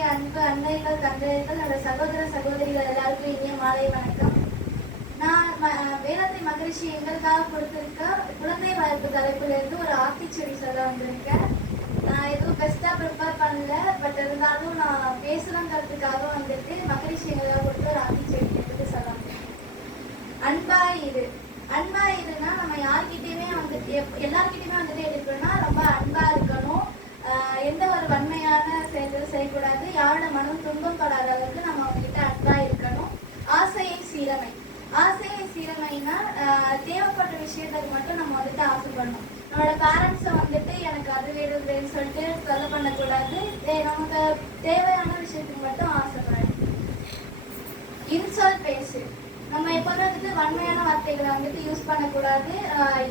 அன்புக்குரிய அன்பு அன்னைகள் தந்தைகள் அந்த சகோதர சகோதரிகள் எல்லாருக்கும் இனிய மாலை வணக்கம். நான் ம- மகிழ்ச்சி எங்களுக்காக கொடுத்திருக்க குழந்தை வளர்ப்பு தலைப்புல இருந்து ஒரு ஆத்திச்செடி சொல்ல வந்திருக்கேன். நான் எதுவும் பெஸ்ட்டாக ப்ரிப்பேர் பண்ணல பட் இருந்தாலும் நான் பேசணுங்கிறதுக்காக வந்து மகிழ்ச்சி எங்களுக்காக கொடுத்த ஒரு ஆத்திச்செடி எடுத்து சொல்ல வந்திருக்கேன் அன்பா இரு அன்பா இருன்னா நம்ம யார்கிட்டயுமே வந்துட்டு எப்- எல்லார்கிட்டயுமே வந்துட்டு இருக்கணும்னா ரொம்ப அன்பா இருக்கணும் ஆஹ் எந்த ஒரு வன்மையான செயல்களும் செய்யக்கூடாது யாரோட மனம் துன்பப்படாத அளவுக்கு நம்ம அவங்ககிட்ட அன்பா இருக்கணும். ஆசையை சீரமை. ஆசையை சீரமைனா தேவைப்பட்ட விஷயத்துக்கு மட்டும் நம்ம வந்துட்டு ஆசைப்படணும். நம்மளோட பேரண்ட்ஸை வந்துட்டு எனக்கு அது வேணும் வேணும்னு சொல்லிட்டு தொல்லை பண்ணக்கூடாது. தே- நமக்கு தேவையான விஷயத்துக்கு மட்டும் ஆசைப்படணும். இன்சொல் பேசு. நம்ம எப்போதும் வந்துட்டு வன்மையான வார்த்தைகளை வந்துட்டு யூஸ் பண்ணக்கூடாது. ஆஹ்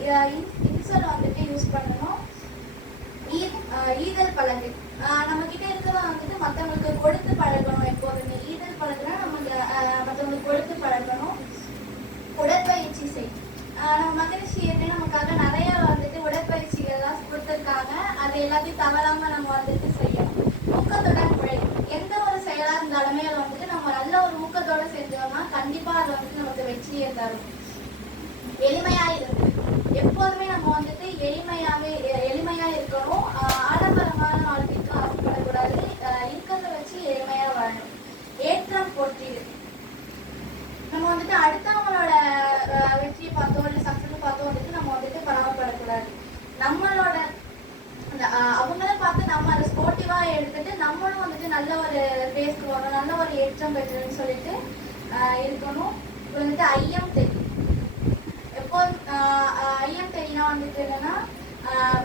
வந்துட்டு யூஸ் பண்ணணும். ஈதல் uh, பழகு நம்ம கிட்ட இருக்கிறத வந்துட்டு மற்றவங்களுக்கு கொடுத்து பழகணும் எப்போதுமே. ஈதல் பழகுனா நம்ம மற்றவங்களுக்கு கொடுத்து பழகணும். உடற்பயிற்சி செய். நம்ம மகிழ்ச்சி ஏற்கனவே நமக்காக நிறைய வந்துட்டு உடற்பயிற்சிகள்லாம் கொடுத்துருக்காங்க. அது எல்லாத்தையும் தவறாம நம்ம வந்துட்டு செய்யணும். ஊக்கத்துடன் உழை எந்த ஒரு செயலா இருந்தாலுமே அதை வந்துட்டு நம்ம நல்ல ஒரு ஊக்கத்தோட செஞ்சோம்னா கண்டிப்பா அது வந்துட்டு நமக்கு வெற்றியை தரும். எளிமையா இருக்கு எப்போதும் ஏற்றம் நம்ம வந்துட்டு அடுத்தவங்களோட வெற்றியை பார்த்தோ இல்லை சக்ஸஸ் பார்த்தோ வந்துட்டு நம்ம வந்துட்டு பராமப்படக்கூடாது நம்மளோட அந்த, அவங்கள பார்த்து நம்ம அதை ஸ்போர்ட்டிவாக எடுத்துட்டு நம்மளும் வந்துட்டு நல்ல ஒரு பேஸ்க்கு வரணும் நல்ல ஒரு ஏற்றம் பெற்றதுன்னு சொல்லிட்டு இருக்கணும். இப்போ வந்துட்டு ஐயம் தெரியும் எப்போ ஐயம் தெரியும்னா வந்துட்டு என்னன்னா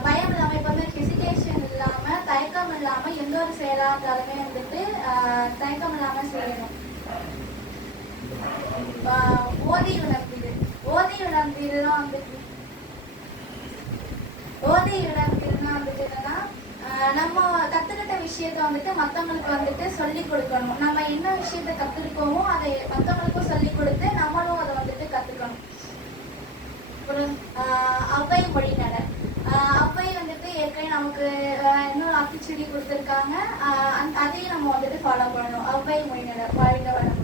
பயம் இல்லாமல் இப்போ வந்து ஹெசிடேஷன் இல்லாமல் தயக்கம் இல்லாமல் எந்த ஒரு செயலாக இருந்தாலுமே வந்துட்டு தயக்கம் இல்லாமல் செய்யணும். ஓதி உணர்ந்தீடு ஓதி உணர்ந்தீடுனா வந்துட்டு ஓதி உணர்ந்தீடுனா வந்துட்டு என்னன்னா நம்ம கத்துக்கிட்ட விஷயத்த வந்துட்டு மற்றவங்களுக்கு வந்துட்டு சொல்லி கொடுக்கணும். நம்ம என்ன விஷயத்த கத்துருக்கோமோ அதை மற்றவங்களுக்கும் சொல்லி கொடுத்து நம்மளும் அதை வந்துட்டு கத்துக்கணும். அப்புறம் ஆஹ் அவ்வை மொழிநட அவ்வை வந்துட்டு ஏற்கனவே நமக்கு ஆஹ் இன்னொரு ஆத்திச்செடி கொடுத்துருக்காங்க. ஆஹ் அதையும் நம்ம வந்துட்டு ஃபாலோ பண்ணணும். அவ்வை மொழிநட வாழ்க வளமுடன்.